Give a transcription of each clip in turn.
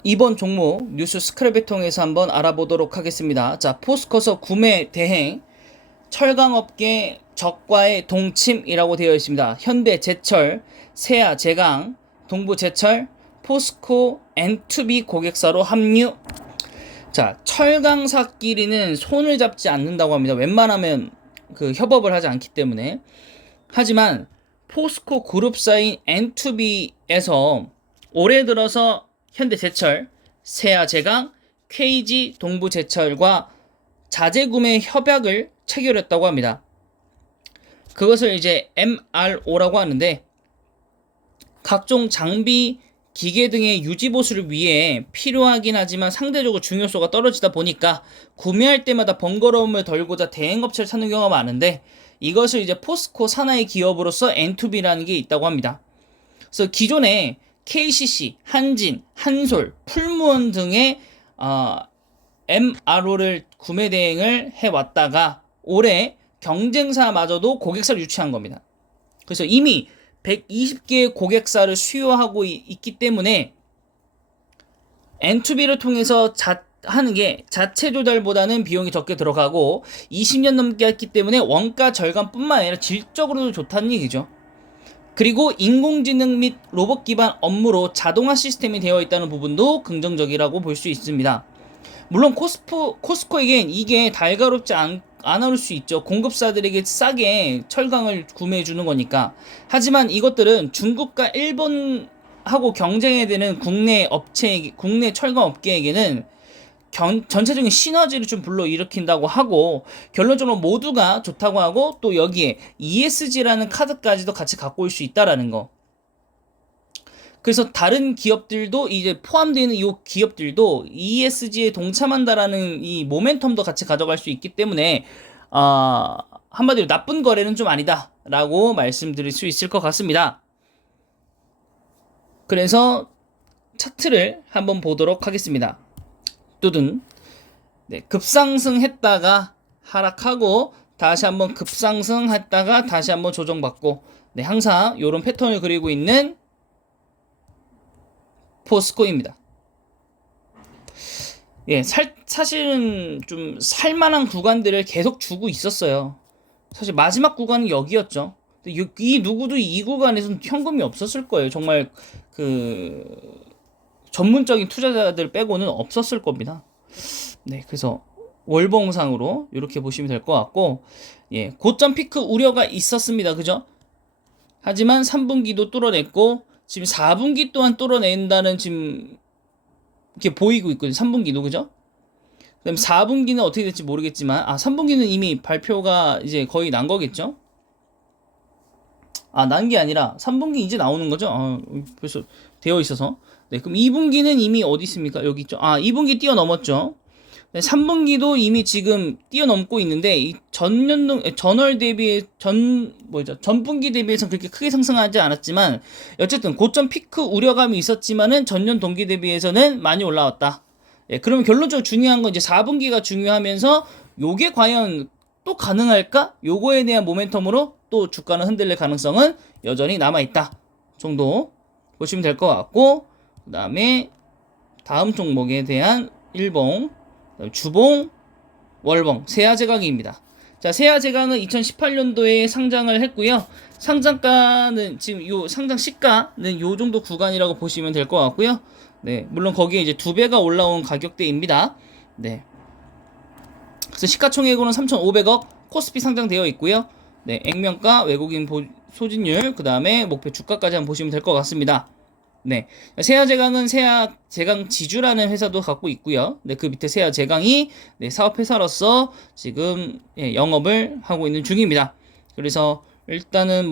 자, 이번 종목 뉴스 스크랩을 통해서 한번 알아보도록 하겠습니다. 자, 포스코서 구매 대행, 철강업계 적과의 동침이라고 되어 있습니다. 현대제철, 세아제강, 동부제철, 포스코, N2B 고객사로 합류. 자, 철강사끼리는 손을 잡지 않는다고 합니다. 웬만하면 그 협업을 하지 않기 때문에. 하지만 포스코 그룹사인 N2B에서 올해 들어서 현대제철, 세아제강, KG 동부제철과 자재구매 협약을 체결했다고 합니다. 그것을 이제 MRO라고 하는데, 각종 장비, 기계 등의 유지보수를 위해 필요하긴 하지만 상대적으로 중요도가 떨어지다 보니까 구매할 때마다 번거로움을 덜고자 대행업체를 찾는 경우가 많은데, 이것을 이제 포스코 산하의 기업으로서 N2B라는 게 있다고 합니다. 그래서 기존에 KCC, 한진, 한솔, 풀무원 등의 MRO를 구매 대행을 해왔다가 올해 경쟁사마저도 고객사를 유치한 겁니다. 그래서 이미 120개의 고객사를 수요하고 있기 때문에 N2B를 통해서 하는 게 자체 조달보다는 비용이 적게 들어가고 20년 넘게 했기 때문에 원가 절감뿐만 아니라 질적으로도 좋다는 얘기죠. 그리고 인공지능 및 로봇 기반 업무로 자동화 시스템이 되어 있다는 부분도 긍정적이라고 볼 수 있습니다. 물론 코스코에겐 이게 달가롭지 않을 수 있죠. 공급사들에게 싸게 철강을 구매해 주는 거니까. 하지만 이것들은 중국과 일본하고 경쟁해야 되는 국내 철강 업계에게는 전체적인 시너지를 좀 불러일으킨다고 하고, 결론적으로 모두가 좋다고 하고, 또 여기에 ESG라는 카드까지도 같이 갖고 올 수 있다라는 거. 그래서 다른 기업들도 이제 포함되어 있는 이 기업들도 ESG에 동참한다라는 이 모멘텀도 같이 가져갈 수 있기 때문에 한마디로 나쁜 거래는 좀 아니다 라고 말씀드릴 수 있을 것 같습니다. 그래서 차트를 한번 보도록 하겠습니다. 뚜둔. 네, 급상승했다가 하락하고 다시 한번 급상승했다가 다시 한번 조정받고, 네, 항상 이런 패턴을 그리고 있는 포스코입니다. 예, 사실은 좀 살만한 구간들을 계속 주고 있었어요. 사실 마지막 구간은 여기였죠. 누구도 이 구간에서는 현금이 없었을 거예요. 정말 그 전문적인 투자자들 빼고는 없었을 겁니다. 네, 그래서 월봉상으로 이렇게 보시면 될 것 같고, 예, 고점 피크 우려가 있었습니다. 그죠? 하지만 3분기도 뚫어냈고, 지금 4분기 또한 뚫어낸다는 지금 이렇게 보이고 있거든요. 3분기도, 그죠? 그럼 4분기는 어떻게 될지 모르겠지만, 3분기는 이미 발표가 이제 거의 난 거겠죠? 난 게 아니라 3분기 이제 나오는 거죠? 벌써 되어 있어서. 네, 그럼 2분기는 이미 어디 있습니까? 여기 있죠. 2분기 뛰어넘었죠. 네, 3분기도 이미 지금 뛰어넘고 있는데, 이 전분기 대비해서 그렇게 크게 상승하지 않았지만, 어쨌든 고점 피크 우려감이 있었지만은 전년 동기 대비해서는 많이 올라왔다. 예, 그러면 결론적으로 중요한 건 이제 4분기가 중요하면서, 요게 과연 또 가능할까? 요거에 대한 모멘텀으로 또 주가는 흔들릴 가능성은 여전히 남아있다 정도 보시면 될 것 같고, 그 다음에 다음 종목에 대한 일봉, 주봉, 월봉, 세아제강입니다. 자, 세아제강은 2018년도에 상장을 했고요. 상장가는 지금 요 상장 시가는 요 정도 구간이라고 보시면 될 것 같고요. 네, 물론 거기에 이제 2배가 올라온 가격대입니다. 네. 그래서 시가총액으로는 3,500억, 코스피 상장되어 있고요. 네, 액면가, 외국인 소진율, 그 다음에 목표 주가까지 한번 보시면 될 것 같습니다. 네, 세아제강은 세아제강 지주라는 회사도 갖고 있고요. 네, 그 밑에 세아제강이 사업회사로서 지금 영업을 하고 있는 중입니다. 그래서 일단은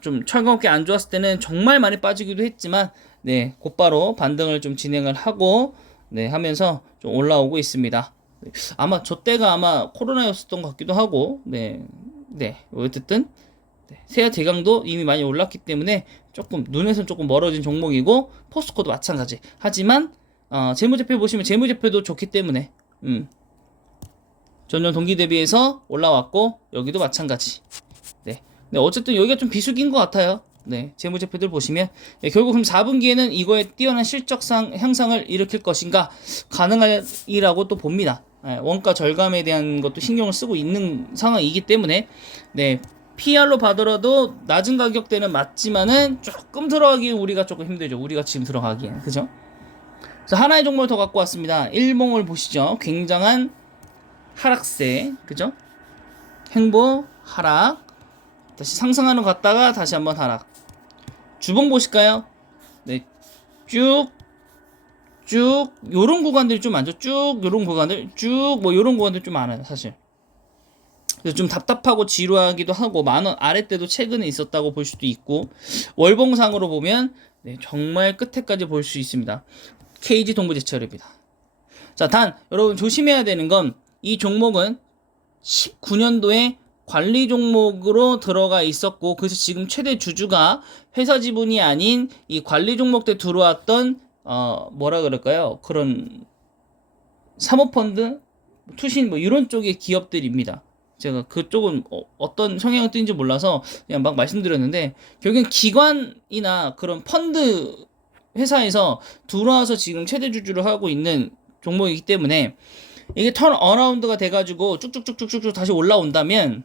좀 철강업계 안 좋았을 때는 정말 많이 빠지기도 했지만, 네, 곧바로 반등을 좀 진행을 하고, 네, 하면서 좀 올라오고 있습니다. 아마 저 때가 아마 코로나였었던 것 같기도 하고, 네, 어쨌든 세아제강도 이미 많이 올랐기 때문에 눈에선 조금 멀어진 종목이고, 포스코도 마찬가지. 하지만 재무제표 보시면 재무제표도 좋기 때문에 전년 동기 대비해서 올라왔고, 여기도 마찬가지. 네, 어쨌든 여기가 좀 비수기인 것 같아요. 네, 재무제표들 보시면 결국 그럼 4분기에는 이거에 뛰어난 실적상 향상을 일으킬 것인가 가능하리라고 또 봅니다. 원가 절감에 대한 것도 신경을 쓰고 있는 상황이기 때문에 네, PR로 봐더라도 낮은 가격대는 맞지만은 조금 들어가기 우리가 조금 힘들죠. 우리가 지금 들어가기에는 그죠? 그래서 하나의 종목을 더 갖고 왔습니다. 일봉을 보시죠. 굉장한 하락세 그죠? 행보 하락 다시 상승하는 것 같다가 다시 한번 하락. 주봉 보실까요? 네, 쭉 요런 구간들이 좀 많죠. 쭉 요런 구간들 쭉 뭐 요런 구간들 좀 많아요 사실. 그래서 좀 답답하고 지루하기도 하고 만원 아랫대도 최근에 있었다고 볼 수도 있고 월봉상으로 보면 네, 정말 끝에까지 볼 수 있습니다. KG 동부제철입니다. 자, 단 여러분 조심해야 되는 건 이 종목은 19년도에 관리 종목으로 들어가 있었고 그래서 지금 최대 주주가 회사 지분이 아닌 이 관리 종목 때 들어왔던 뭐라 그럴까요? 그런 사모펀드, 투신 뭐 이런 쪽의 기업들입니다. 제가 그쪽은 어떤 성향을 띠는지 몰라서 그냥 막 말씀드렸는데 결국엔 기관이나 그런 펀드 회사에서 들어와서 지금 최대 주주를 하고 있는 종목이기 때문에 이게 턴 어라운드가 돼가지고 쭉쭉쭉쭉쭉 다시 올라온다면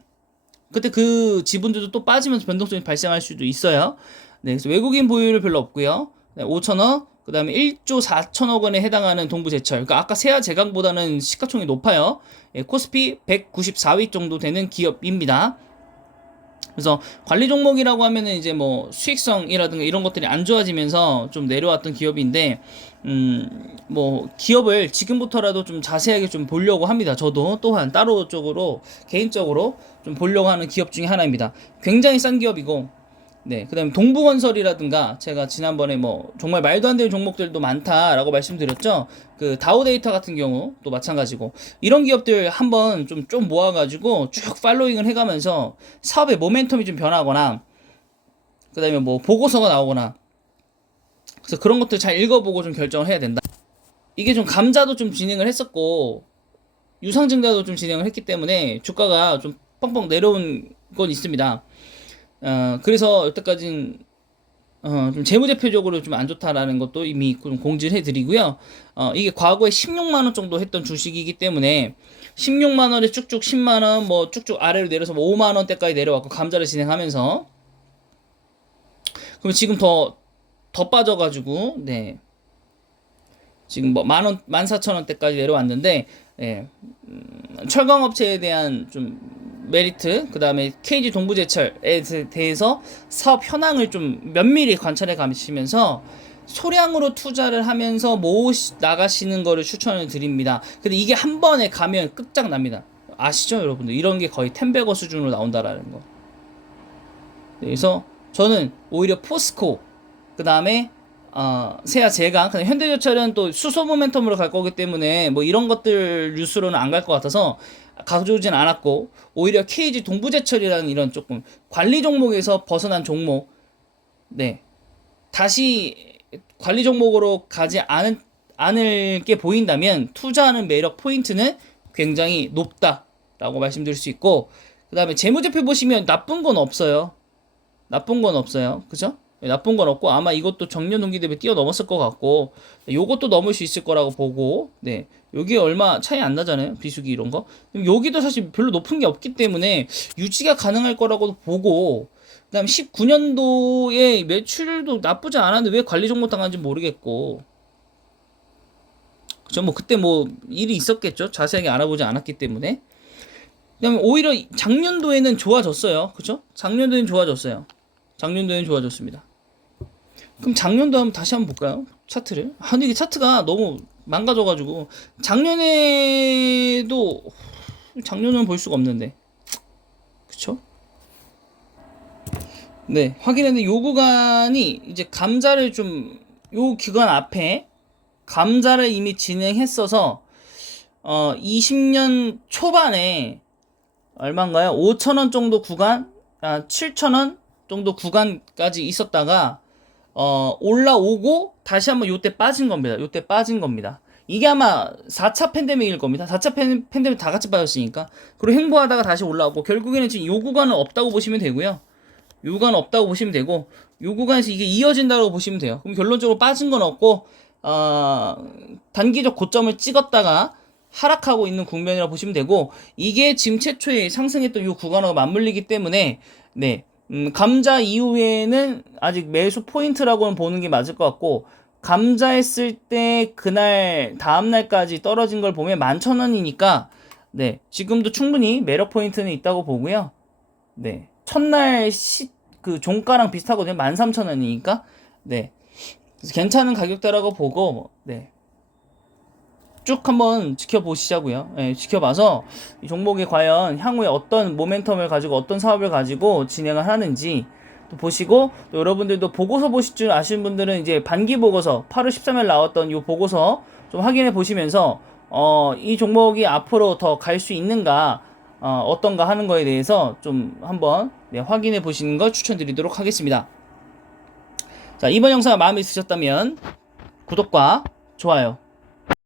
그때 그 지분들도 또 빠지면서 변동성이 발생할 수도 있어요. 네, 그래서 외국인 보유율 별로 없고요. 네, 5천억, 그 다음에 1조 4천억 원에 해당하는 동부제철. 그러니까 아까 세아제강보다는 시가총액이 높아요. 예, 코스피 194위 정도 되는 기업입니다. 그래서 관리 종목이라고 하면은 이제 뭐 수익성이라든가 이런 것들이 안 좋아지면서 좀 내려왔던 기업인데 뭐 기업을 지금부터라도 좀 자세하게 좀 보려고 합니다. 저도 또한 따로 쪽으로 개인적으로 좀 보려고 하는 기업 중에 하나입니다. 굉장히 싼 기업이고 네, 그 다음에 동부건설이라든가 제가 지난번에 뭐 정말 말도 안 되는 종목들도 많다라고 말씀드렸죠. 그 다우데이터 같은 경우 또 마찬가지고 이런 기업들 한번 좀 모아가지고 쭉 팔로잉을 해가면서 사업의 모멘텀이 좀 변하거나 그 다음에 뭐 보고서가 나오거나 그래서 그런 것들 잘 읽어보고 좀 결정을 해야 된다. 이게 좀 감자도 좀 진행을 했었고 유상증자도 좀 진행을 했기 때문에 주가가 좀 뻥뻥 내려온 건 있습니다. 그래서 여태까지는 좀 재무제표적으로 좀 안 좋다라는 것도 이미 좀 공지를 해드리고요. 이게 과거에 16만원 정도 했던 주식이기 때문에 16만원에 쭉쭉 10만원 뭐 쭉쭉 아래로 내려서 뭐 5만원대까지 내려왔고 감자를 진행하면서 그럼 지금 더 빠져가지고 네 지금 뭐 14,000원대까지 내려왔는데 예, 철강업체에 대한 좀 메리트, 그 다음에 KG 동부제철에 대해서 사업 현황을 좀 면밀히 관찰해 가시면서 소량으로 투자를 하면서 나가시는 거를 추천을 드립니다. 근데 이게 한 번에 가면 끝장납니다. 아시죠, 여러분들? 이런 게 거의 텐베거 수준으로 나온다라는 거. 그래서 저는 오히려 포스코, 그 다음에 세아제강, 근데 현대제철은 또 수소 모멘텀으로 갈 거기 때문에 뭐 이런 것들 뉴스로는 안 갈 것 같아서 가져오진 않았고 오히려 KG 동부제철이라는 이런 조금 관리 종목에서 벗어난 종목, 네, 다시 관리 종목으로 가지 않을 게 보인다면 투자하는 매력 포인트는 굉장히 높다라고 말씀드릴 수 있고 그 다음에 재무제표 보시면 나쁜 건 없어요. 그죠? 나쁜 건 없고 아마 이것도 정년 동기 대비 뛰어넘었을 것 같고 요것도 넘을 수 있을 거라고 보고 네 여기 얼마 차이 안 나잖아요 비수기 이런 거 여기도 사실 별로 높은 게 없기 때문에 유지가 가능할 거라고 보고 그 다음 19년도에 매출도 나쁘지 않았는데 왜 관리 종목 당한지 모르겠고 그죠 뭐 그때 뭐 일이 있었겠죠 자세하게 알아보지 않았기 때문에 그 다음에 오히려 작년도에는 좋아졌어요 그죠 작년도에는 좋아졌습니다. 그럼 작년도 다시 한번 볼까요? 차트를. 근데 이게 차트가 너무 망가져가지고 작년은 볼 수가 없는데, 그쵸? 네, 확인했는데 요 구간이 이제 감자를 요 기간 앞에 감자를 이미 진행했어서 20년 초반에 얼마인가요? 5,000원 정도 구간, 7,000원 정도 구간까지 있었다가 올라오고 다시 한번 요때 빠진 겁니다. 이게 아마 4차 팬데믹일 겁니다. 4차 팬데믹 다 같이 빠졌으니까. 그리고 행보하다가 다시 올라오고 결국에는 지금 요 구간은 없다고 보시면 되고요. 요 구간 없다고 보시면 되고, 요 구간에서 이게 이어진다고 보시면 돼요. 그럼 결론적으로 빠진 건 없고, 단기적 고점을 찍었다가 하락하고 있는 국면이라고 보시면 되고, 이게 지금 최초에 상승했던 요 구간하고 맞물리기 때문에, 네, 감자 이후에는 아직 매수 포인트라고는 보는 게 맞을 것 같고, 감자 했을 때 그날 다음날까지 떨어진 걸 보면 11,000원이니까 네, 지금도 충분히 매력 포인트는 있다고 보고요. 네, 첫날 그 종가랑 비슷하거든요. 13,000원이니까 네, 그래서 괜찮은 가격대라고 보고 네, 쭉 한번 지켜보시자고요. 네, 지켜봐서 이 종목이 과연 향후에 어떤 모멘텀을 가지고 어떤 사업을 가지고 진행을 하는지 또 보시고, 또 여러분들도 보고서 보실 줄 아시는 분들은 이제 반기 보고서 8월 13일 나왔던 이 보고서 좀 확인해 보시면서 이 종목이 앞으로 더 갈 수 있는가, 어떤가 하는 거에 대해서 좀 한번 네, 확인해 보시는 걸 추천드리도록 하겠습니다. 자, 이번 영상 마음에 드셨다면 구독과 좋아요